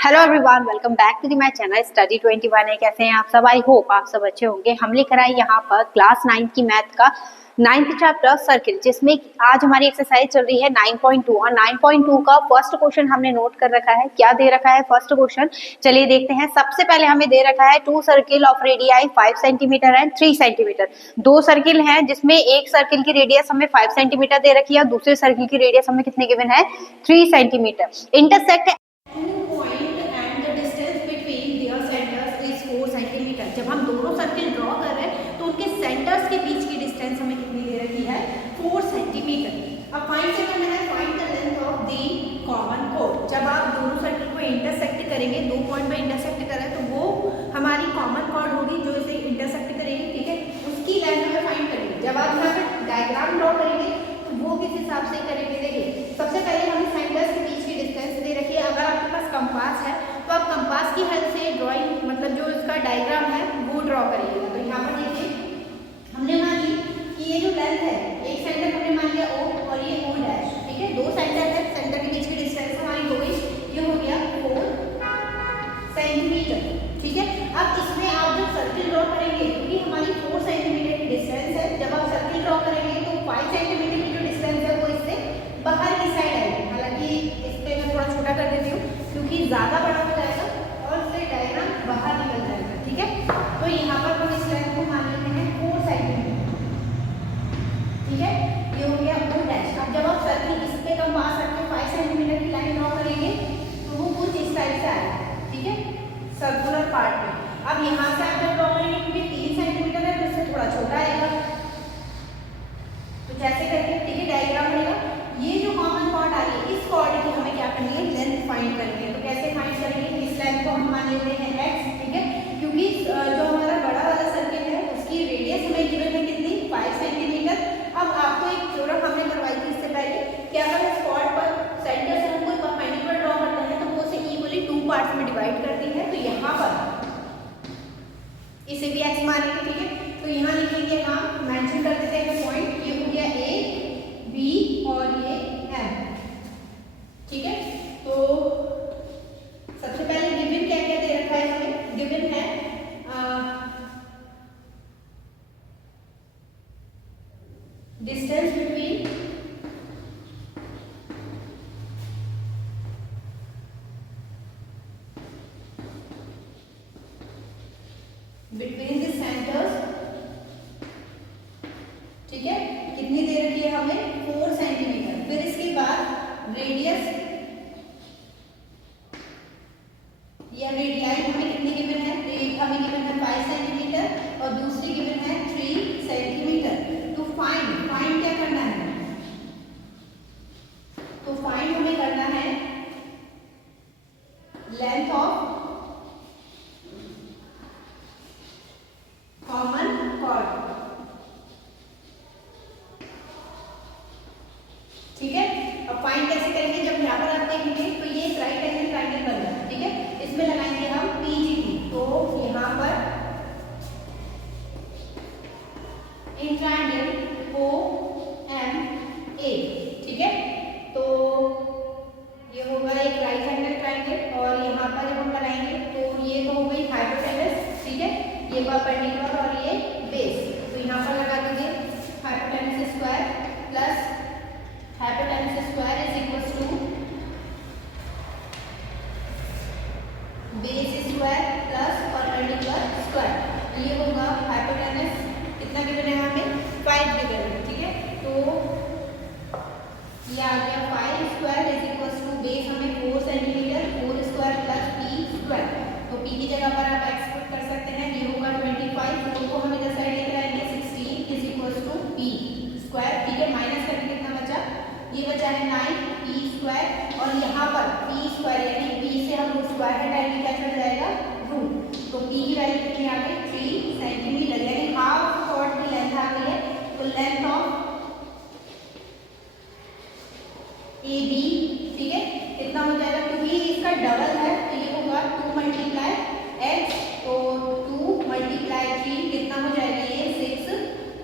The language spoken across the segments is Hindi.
Hello everyone, welcome back to the my channel study 21 है। कैसे हैं आप सब? आई होप आप सब अच्छे होंगे। हम लेकर आए यहाँ पर क्लास 9 की मैथ का 9th चैप्टर सर्किल, जिसमें आज हमारी एक्सरसाइज चल रही है 9.2 और 9.2 का फर्स्ट क्वेश्चन हमने नोट कर रखा है। क्या दे रखा है फर्स्ट क्वेश्चन, चलिए देखते हैं। सबसे पहले हमें दे रखा है 2 circle of radii 5 centimetre and 3 centimetre. दो सर्किल हैं जिसमें एक सर्किल की रेडियस हमें 5 सेंटीमीटर दे रखी है और दूसरे सर्किल की रेडियस हमें कितने गिवन है, 3 सेंटीमीटर। इंटरसेक्ट जब हम दोनों सर्किल ड्रॉ कर रहे हैं तो उनके सेंटर्स के बीच की डिस्टेंस हमें कितनी दे रखी है, 4 सेंटीमीटर। अब फाइंड क्या करना है, find the length of the common code. जब आप दोनों सर्किल को इंटरसेक्ट करेंगे, दो पॉइंट पे इंटरसेक्ट करें तो वो हमारी कॉमन कॉर्ड होगी जो इसे इंटरसेक्ट करेगी, ठीक है। उसकी लेंथ हमें फाइंड करेंगे। जब आप यहाँ पर डायग्राम ड्रॉ करेंगे तो वो किस हिसाब से करेंगे, देखिए सबसे पहले हमें सेंटर्स के बीच की डिस्टेंस दे रखी है। अगर आपके पास कंपास है तो आप कंपास की हेल्प से ड्राइंग मतलब जो इसका डायग्राम है वो ड्रॉ करिएगा। तो यहाँ पर देखिए हमने मान ली कि ये जो लेंथ है, एक सेंटर हमने मान लिया O और ये O डैश, ठीक है। दो सेंटर है, सेंटर के बीच की डिस्टेंस हमारी 2 इंच, ये हो गया 4 सेंटीमीटर, ठीक है। अब इसमें आप जब सर्किल ड्रॉ करेंगे, क्योंकि हमारी 4 सेंटीमीटर की डिस्टेंस है, जब आप सर्किल ड्रॉ करेंगे तो 5 सेंटीमीटर की जो डिस्टेंस है वो इससे बाहर की साइड आएगी। हालांकि इस पे मैं थोड़ा छोटा कर देती हूँ क्योंकि ज्यादा बड़ा हो जाएगा और फिर डायग्राम बाहर निकल जाएगा, ठीक है। तो यहाँ पर हम इस लेंथ को मान लेते हैं 4 सेंटीमीटर, ठीक है। ये हो गया O डैश। अब जब आप सर्किल इस पे कंपास रख के 5 सेंटीमीटर की लाइन ड्रॉ करेंगे तो वो कुछ इस टाइप से आएगा, ठीक है, सर्कुलर पार्ट में। अब यहाँ से आप जब ड्रॉ करेंगे क्योंकि 3 सेंटीमीटर है तो इससे थोड़ा छोटा आएगा, तो जैसे करके, ठीक है, डायग्राम बनेगा। ये जो कॉमन कॉर्ड आ रही है, इस कॉर्ड की हमें क्या करनी है, लेंथ फाइंड करनी है। तो कैसे फाइंड करेंगे, इस लेंथ को हम मान लेते हैं x, ठीक है, क्योंकि जो हमारा बड़ा वाला सर्किल है उसकी रेडियस हमें गिवन है कितनी, 5 सेंटीमीटर। अब आपको एक थ्योरम हमने करवाई थी इससे पहले कि अगर इस कॉर्ड पर सेंटर से हम कोई परपेंडिकुलर ड्रॉ करते हैं तो वो उसे इक्वली 2 पार्ट्स में डिवाइड करती है। तो यहाँ पर इसे भी x मानेंगे, ठीक है। तो यहाँ लिखेंगे, हम मेंशन कर देते हैं पॉइंट, ये हो गया A, B और ये M, ठीक है। तो सबसे पहले गिवन क्या क्या दे रखा है हमें, गिवन है डिस्टेंस बिटवीन द सेंटर्स, ठीक है, कितनी दे रखी है हमें, 4 सेंटीमीटर। फिर इसके बाद रेडियस या रेडियाई हमें कितनी गिवन है, हमें गिवन है 5 सेंटीमीटर और दूसरी गिवन है 3 सेंटीमीटर। तो फाइंड क्या करना है, तो फाइंड हमें करना है लेंथ ऑफ कॉमन कॉर्ड, ठीक है। अब फाइंड कैसे करेंगे, जब यहाँ पर आप देखेंगे तो ये राइट एंगल ट्रायंगल बन रहा है, ठीक है। इसमें लगाएंगे हम PGT, तो यहाँ पर इन ट्रायंगल OMA, ठीक है। तो ये होगा एक राइट एंगल ट्रायंगल और यहाँ पर जब हम लगाएंगे तो ये तो हो गई हाइपोटेनस, ठीक है, ये परपेंडिकुलर और ये बेस। तो यहाँ पर लगा दीजिए hypotenuse square plus hypotenuse square is equals to base square plus perpendicular square. ये होगा हाइपोटेनस, कितना गिवन है हमें, 5 गिवन है, ठीक है। तो ये आ गया 5 square is equals to base हमें 4 centimetre, 4 square plus p square. तो p की जगह पर आप x पुट कर सकते हैं, ये होगा 25, 4 को हम इधर साइड लेकर आएंगे, 16 is equals to p square, ठीक है। माइनस करके कितना बचा, ये बचा है 9 p स्क्वायर और यहाँ पर p स्क्वायर यानी p से हम स्क्वायर हटाएंगे, क्या चल जाएगा, रूट। तो p की वैल्यू कितनी आ गई, 3 सेंटीमीटर, यानी हाफ कॉर्ड की लेंथ आ गई है। तो लेंथ ऑफ AB, ठीक है, कितना हो जाएगा, क्योंकि इसका डबल है तो ये होगा 2 मल्टीप्लाई x, तो 2 मल्टीप्लाई 3 कितना हो जाएगा, ये 6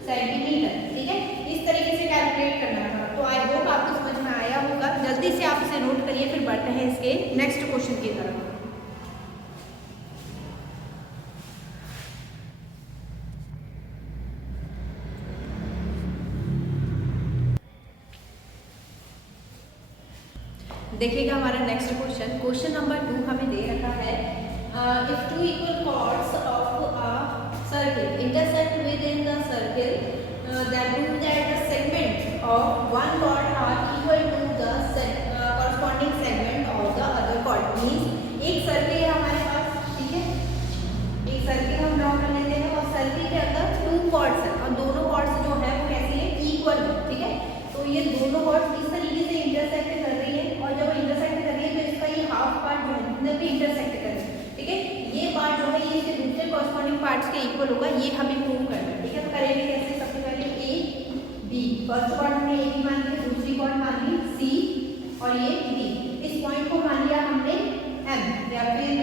सेंटीमीटर, ठीक है। इस तरीके से कैलकुलेट करना था। तो आई होप आपको समझ में आया होगा। जल्दी से आप इसे नोट करिए, फिर बढ़ते हैं इसके नेक्स्ट क्वेश्चन की तरफ। देखिएगा हमारा नेक्स्ट क्वेश्चन, क्वेश्चन नंबर 2 हमें दे रखा है if two equal chords of a circle intersect with in the circle that prove that the segment of one chord are equal to the corresponding segment of the other chord. Means एक सर्किल है हमारे पास, ठीक है, एक सर्किल हम ड्रॉ कर लेते हैं और सर्किल के अंदर 2 कॉर्ड्स हैं और दोनों कॉर्ड्स जो है वो कैसी है, इक्वल है, ठीक है। तो ये दोनों कॉर्ड्स इस तरीके से इंटरसेक्ट कर रही है और जब इंटरसेक्ट कर रही है तो इसका ये हाफ पार्ट जो है इधर भी इंटरसेक्ट कर रही है, ठीक है। ये पार्ट जो है ये इसके दूसरे कॉरस्पॉन्डिंग पार्ट्स के इक्वल होगा, ये हमें प्रूव करना है, ठीक है। तो करेंगे कैसे, सबसे पहले ए बी, फर्स्ट कॉर्ड हमने ए बी मान लिया, दूसरी कॉर्ड मान ली सी और ये डी। इस पॉइंट को मान लिया हमने एम या फिर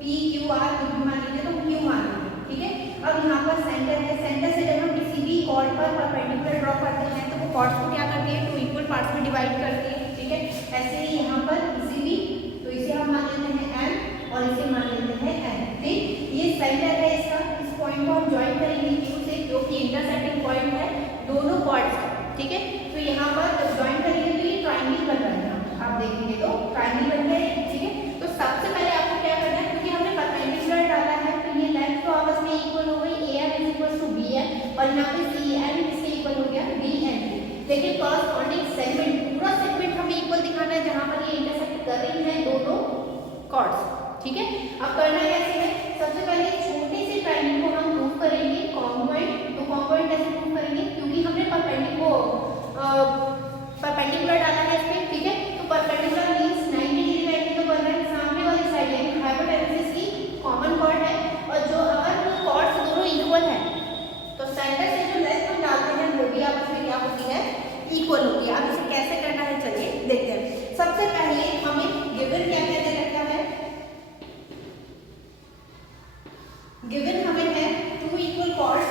पी क्यू आर कुछ भी मान लीजिए तो क्यू मान लीजिए, ठीक है। अब यहाँ पर सेंटर है, सेंटर से जब हम किसी भी कॉर्ड पर परपेंडिकुलर ड्रॉ करते हैं तो वो कॉर्ड्स को क्या करती है, 2 इक्वल पार्ट्स में डिवाइड करती है, ठीक है। ऐसे ही यहाँ पर इसी भी, तो इसे हम मान लेते हैं एम और इसे मान लेते हैं एन, ठीक। ये सेंटर है इसका, इस पॉइंट को हम ज्वाइन करेंगे क्यू से जो कि इंटरसेक्टिंग पॉइंट है दोनों कॉर्ड्स का, ठीक है। तो यहाँ पर जब ज्वाइन करेंगे तो ये ट्राइंगल बन रहा है, आप देखेंगे तो ट्राइंगल बन गया है, ठीक है। तो सबसे पहले आपको क्या करना है, क्योंकि हमने परपेंडिकुलर डाला है तो ये लेंथ तो आपस में इक्वल हो गई, A M is equal to B M और यहाँ पे सी एन इसके इक्वल हो गया बी एन। लेकिन कॉरस्पॉन्डिंग सेगमेंट, पूरा सेगमेंट हमें इक्वल दिखाना है जहाँ पर ये इंटरसेक्ट कर रही है दोनों कॉर्ड्स, ठीक है। अब करना कैसे है, सबसे पहले छोटे से ट्रायंगल को हम प्रूव करेंगे कॉन्ग्रुएंट। तो कॉन्ग्रुएंट कैसे प्रूव करेंगे, क्योंकि हमने परपेंडिकुलर डाला है इसमें, ठीक है। तो परपेंडिकुलर मींस 90 डिग्री एंगल तो बन रहा है, सामने वाली साइड यानी हाइपोटेन्यूज की कॉमन कॉर्ड है और जो अगर कॉर्ड्स दोनों इक्वल है तो सेंटर से जो लेंथ हम डालते हैं वो भी आपस में क्या होती है, इक्वल होती है। अब इसे कैसे करना है चलिए देखते हैं। सबसे पहले हमें गिवन क्या क्या दे रखा है, गिवन हमें है 2 equal chords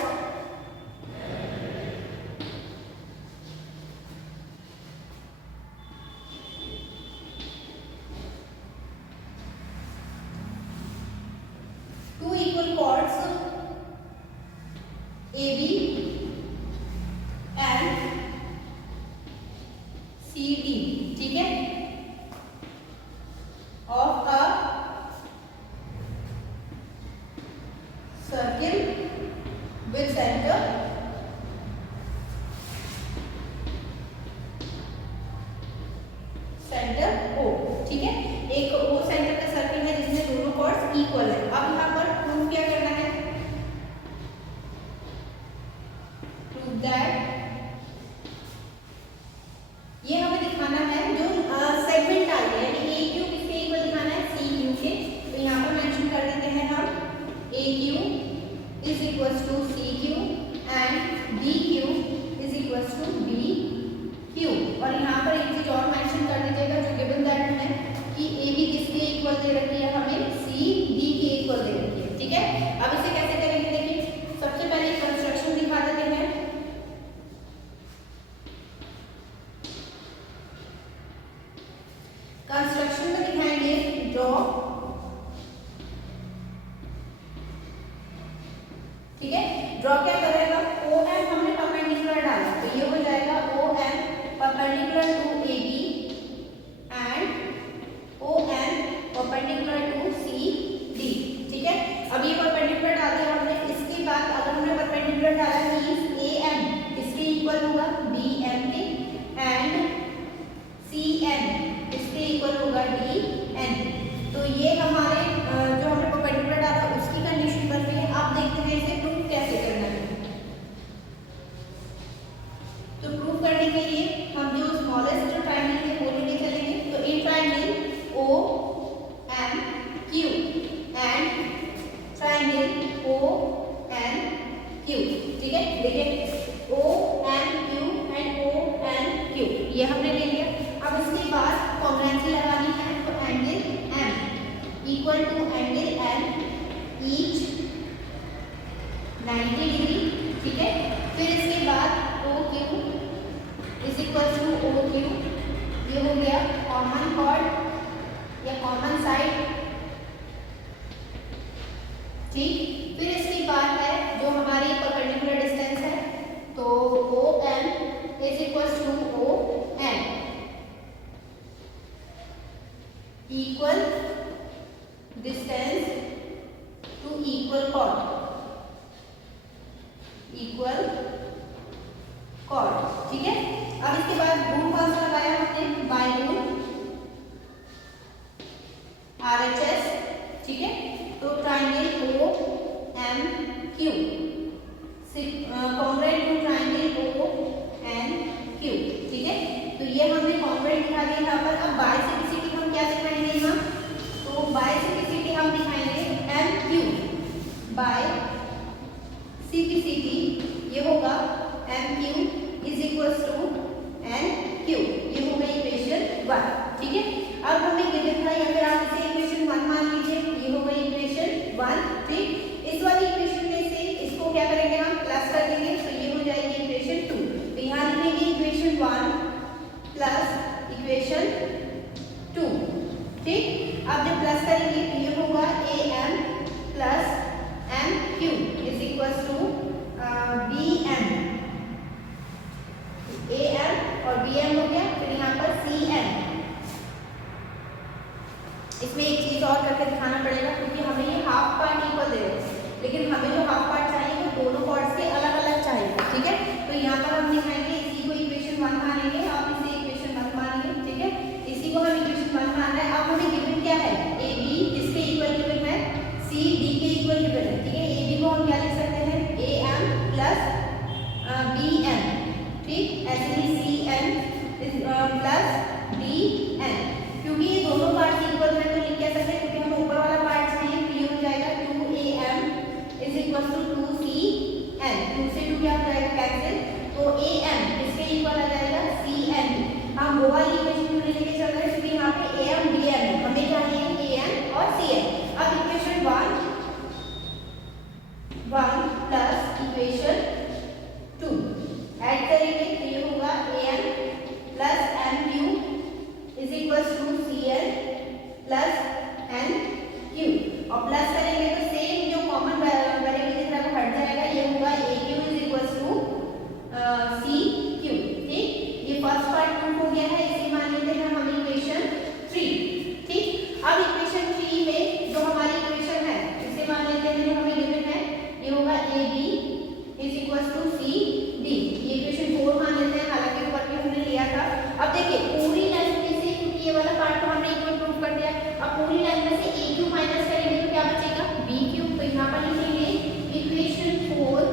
AB and CD, ठीक है, of a circle with center O, ठीक है। एक O सेंटर का सर्किल है जिसमें दोनों कॉर्ड्स इक्वल है। अब यहाँ पर प्रूफ क्या करना है, दैट ये हमें दिखाना है जो सेगमेंट आई है, यानी ए क्यू किसके इक्वल दिखाना है, सी क्यू के। तो यहाँ पर मेंशन कर देते हैं हम A Q is equals to C Q and B Q is equals to B Q. और यहाँ पर एक चीज और मेंशन कर दीजिएगा जो गिवन दैट है कि ए बी किसके इक्वल दे रखी है, हमें सी डी के इक्वल दे रखी है, ठीक है। अब इसे कैसे करेंगे, देखिए सबसे पहले कंस्ट्रक्शन दिखा देते हैं। कंस्ट्रक्शन में दिखाएंगे ड्रॉ, ठीक है। ड्रॉ क्या करेगा, ओ एम हमने परपेंडिकुलर डाला तो ये हो जाएगा O M perpendicular to A B and O M perpendicular to C D, ठीक है। अब ये परपेंडिकुलर डाल दिया हमने, इसके बाद अगर हमने परपेंडिकुलर डाला मींस ए एम इसके इक्वल होगा बी एम के एंड सी एन इसके इक्वल होगा डी एन। तो ये हमारे जो हमने परपेंडिकुलर डाला उसकी कंडीशन बन रही है। आप देखते हैं इसे प्रूफ कैसे करना है। तो प्रूफ करने के लिए हम जो स्मॉलेस्ट जो ट्रायंगल है वो लेके चलेंगे। तो in triangle O M Q and triangle O N Q, ठीक है। देखिए O N Q and O N Q ये हमने ले लिया। अब इसके बाद कॉन्ग्रुएंसी लगानी है तो angle M equal to angle N each 90 degree, ठीक है। फिर इसके बाद O Q is equal to O Q, ये हो गया कॉमन कॉर्ड या कॉमन साइड, ठीक। फिर इसके बाद है जो हमारी परपेंडिकुलर डिस्टेंस है तो O M is equal to O N, distance to equal chord, equal chord, ठीक है। अब इसके बाद रूल कौन सा लगाया हमने, बाय रूल RHS, ठीक है। तो triangle O M Q congruent to triangle O N Q, ठीक है। तो ये हमने कॉन्ग्रुएंट दिखा दिया यहाँ पर। अब बायसेक्टिसिटी हम क्या दिखाएंगे यहाँ, तो बायसेक्टिसिटी हम दिखाएंगे एम क्यू बाय सिक्सिटी, ये होगा M Q is equal to N Q, ये होगा इक्वेशन 1, ठीक है। अब हमें गिवन था या फिर आप इसे इक्वेशन 1 मान लीजिए, ये होगा इक्वेशन 1, ठीक। इस वाली इक्वेशन में से इसको क्या करेंगे हम, प्लस कर देंगे, तो ये हो जाएगी इक्वेशन 2। तो यहाँ लिखेंगे इक्वेशन 1 प्लस इक्वेशन 2, ठीक। अब जब प्लस करेंगे तो ये होगा A M plus M Q is equal to B M, A M और बी एम हो गया, फिर यहाँ पर सी एम। इसमें एक चीज और करके दिखाना पड़ेगा, क्योंकि हमें ये हाफ पार्ट इक्वल दे रहे हैं, लेकिन हमें जो हाफ पार्ट चाहिए वो दोनों पार्ट्स के अलग अलग चाहिए, ठीक है। तो यहाँ पर हम दिखाएंगे, इसी को इक्वेशन 1 मानेंगे, आप इसे इक्वेशन 1 मानिए, ठीक है। इसी को हम इक्वेशन 1 मान रहे हैं। अब हमें गिवन क्या है, ए बी किसके इक्वल गिवन है, सी डी के इक्वल गिवन है, ठीक है। ए बी को हम क्या लिख सकते हैं, A M plus B M, ठीक। ऐसे ही C M plus D M, क्योंकि ये दोनों पार्ट्स इक्वल है तो लिख क्या सकते हैं, क्योंकि हम ऊपर वाला पार्ट चाहिए, तो ये हो जाएगा 2am is equal to 2cn, 2 से 2 क्या हो जाएगा कैंसिल, तो am इसके इक्वल आ जाएगा cn। हम वो वाली इक्वेशन क्यों नहीं लेके चल रहे हैं, क्योंकि यहाँ पे am bm हमें चाहिए am और cn। अब इक्वेशन 1 प्लस इक्वेशन 2 ऐड करेंगे तो ये होगा am plus mq is equal to cn plus N Q, और प्लस करेंगे तो सेम जो कॉमन वेरिएबल दिख रहा है वो हट जाएगा, ये होगा A Q is equal to C Q, ठीक। ये फर्स्ट पार्ट प्रूफ हो गया है, इसे मान लेते हैं हम इक्वेशन 3, ठीक। अब इक्वेशन 3 में जो हमारी इक्वेशन है इसे मान लेते हैं जो हमें गिवन है, ये होगा A B is equal to C D, ये इक्वेशन 4 मान लेते हैं, हालांकि ऊपर भी हमने लिया था। अब देखिए पूरी लाइन में से, क्योंकि ये वाला पार्ट तो हमने इक्वल प्रूफ कर दिया, अब पूरी लाइन में से ए क्यू माइनस करेंगे तो क्या बचेगा, बी क्यू। तो यहाँ पर लिखेंगे इक्वेशन 4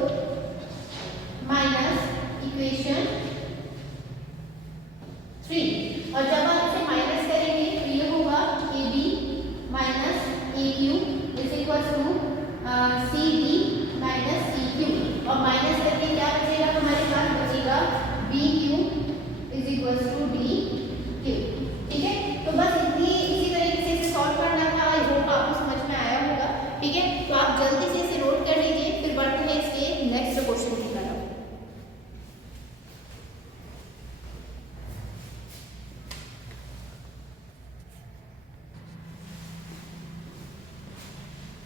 माइनस इक्वेशन 3, और जब आप इसे माइनस करेंगे तो ये होगा A B minus A Q is equal to C D minus C Q, और माइनस करके क्या बचेगा, हमारे पास बचेगा B Q is equal to D Q, ठीक है। तो बस इसी तरीके से इसे सॉल्व करना था, आई होप आपको समझ में आया होगा, ठीक है। तो आप जल्दी से इसे नोट कर लीजिए, फिर बढ़ते हैं इसके नेक्स्ट क्वेश्चन की तरफ।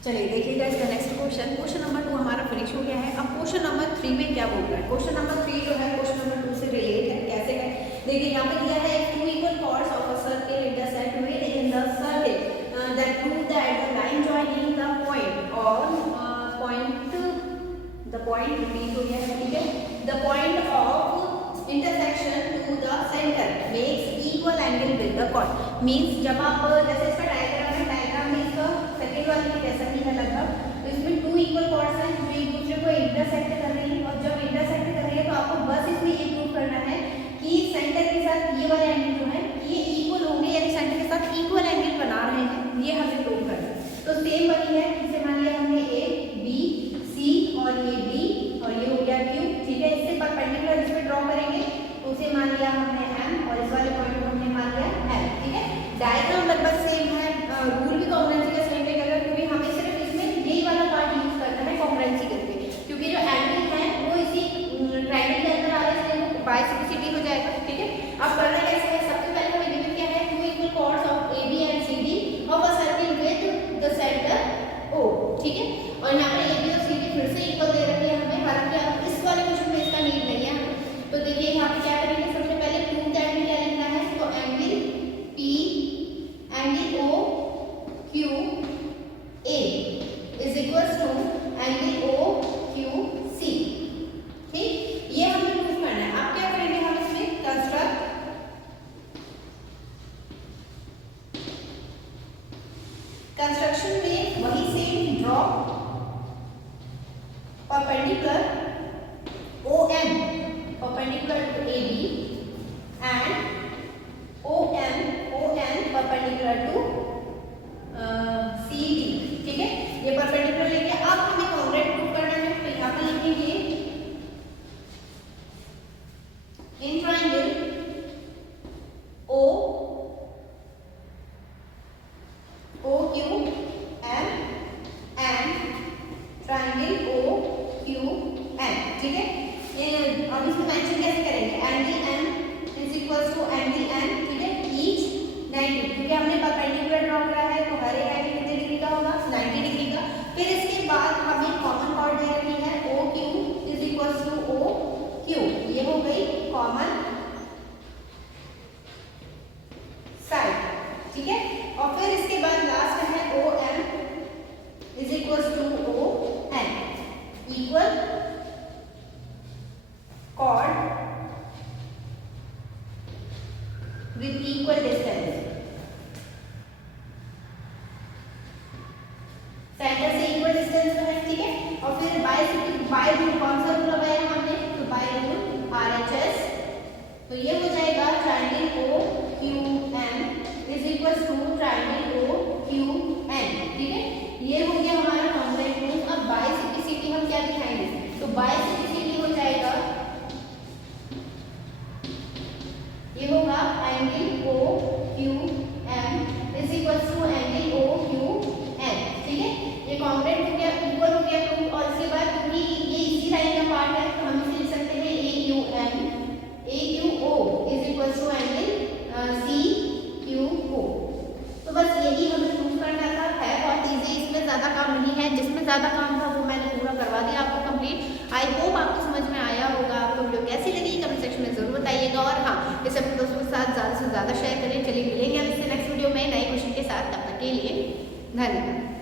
चलिए देखिएगा इसका नेक्स्ट क्वेश्चन, क्वेश्चन नंबर 2 हमारा फिनिश हो गया है। अब क्वेश्चन नंबर 3 में क्या बोल रहा है, क्वेश्चन नंबर 3 जो है क्वेश्चन नंबर 2 से रिलेट है, कैसे है देखिए। यहाँ पे दिया है 2 equal chords of a circle intersect in the circle that prove that the line joining the point or the point repeat हो गया है, ठीक है। the point of intersection to the center makes equal angle with the chord, means जब आप जैसे इसका डायग्राम है, डायग्राम में इसका सेकंड वाले के जैसा ही है लगभग, तो इसमें 2 इक्वल कॉर्ड्स हैं जो एक दूसरे को इंटरसेक्ट कर रही है, और जब इंटरसेक्ट कर रही है तो आपको बस इसमें ये प्रूव करना है कि सेंटर के साथ ये वाले एंगल जो है ये इक्वल होंगे, यानी सेंटर के साथ इक्वल एंगल बना रहे हैं, ये हमें प्रूव करना है। तो सेम वही है, इसे मान लिया हमने ए बी सी और ये डी और ये हो गया क्यू, ठीक है। इससे परपेंडिकुलर इसमें ड्रॉ करेंगे तो उसे मान लिया हमने एम, और इस वाले पॉइंट को हमने मान लिया एम, ठीक है। डायग्राम लगभग सेम है, रूल भी कॉन्ग्रुएंसी का सेम रहेगा, क्योंकि हमें सिर्फ इसमें यही वाला पार्ट यूज करना है कॉन्ग्रुएंसी करके, क्योंकि जो एंगल है वो इसी ट्रायंगल के अंदर आ रहा है, इसलिए वो बायसेक्टिसिटी हो जाएगा, ठीक है। अब करना कैसे है, सबसे पहले हमें गिवन क्या है, 2 equal chords of A B and C D of a circle with the centre O, ठीक है। और यहाँ पर ए बी और सी डी फिर से इक्वल दे रखी है हमें, हालांकि अब इस वाले क्वेश्चन में इसका नीड नहीं है। तो देखिए यहाँ पे क्या करेंगे, सबसे पहले प्रूव दैट में क्या लिखना है, तो angle P angle O construction में वही same draw perpendicular OM perpendicular to AB and ON perpendicular to CD, ठीक है। ये परपेंडिकुलर लेंगे। अब हमें कॉन्ग्रुएंट प्रूव करना है, तो यहाँ पर लिखेंगे in triangle OQM and triangle OQN, ठीक है। ये अब इसमें मेंशन कैसे करेंगे, angle M is equals to angle N, ठीक है, ईच 90, क्योंकि हमने परपेंडिकुलर ड्रॉ करा है तो हर एक एंगल कितने डिग्री का होगा, 90 डिग्री का। फिर इसके बाद हमें कॉमन कॉर्ड दे रखी है OQ is equals to OQ, ये हो गई कॉमन साइड, ठीक है। और फिर इसके बाद लास्ट है OM is equals to ON equal chord with equal distance, centre से इक्वल डिस्टेंस है, ठीक है। और फिर बाय रूल कौन सा रूल लगाया हमने, तो बाय रूल RHS, तो ये हो जाएगा triangle OQM is equal to triangle OQN, ठीक है। ये हो गया हमारा कॉन्ग्रुएंट रूल। अब बायसेक्टिसिटी हम क्या दिखाएंगे, तो बायसेक्टिसिटी हो जाएगा, ये होगा angle OQM is equal to angle OQN, ठीक है। ये कॉन्ग्रुएंट हो गया, इक्वल हो गया प्रूफ। और इसके बाद क्योंकि ये इसी लाइन का पार्ट है तो हम इसे लिख सकते हैं AQO is equal to angle CQO। तो बस यही हमें प्रूफ करना था, है बहुत इजी, इसमें ज़्यादा काम नहीं है। जिसमें ज़्यादा काम था वो मैंने पूरा करवा दिया आपको कंप्लीट। आई होप आपको समझ में आया होगा। आपको वीडियो कैसी लगी कमेंट सेक्शन में ज़रूर बताइएगा, और हाँ, इसे अपने दोस्तों के साथ ज़्यादा से ज़्यादा शेयर करें। चलिए मिलेंगे अब इससे नेक्स्ट वीडियो में नए क्वेश्चन के साथ, तब तक के लिए धन्यवाद।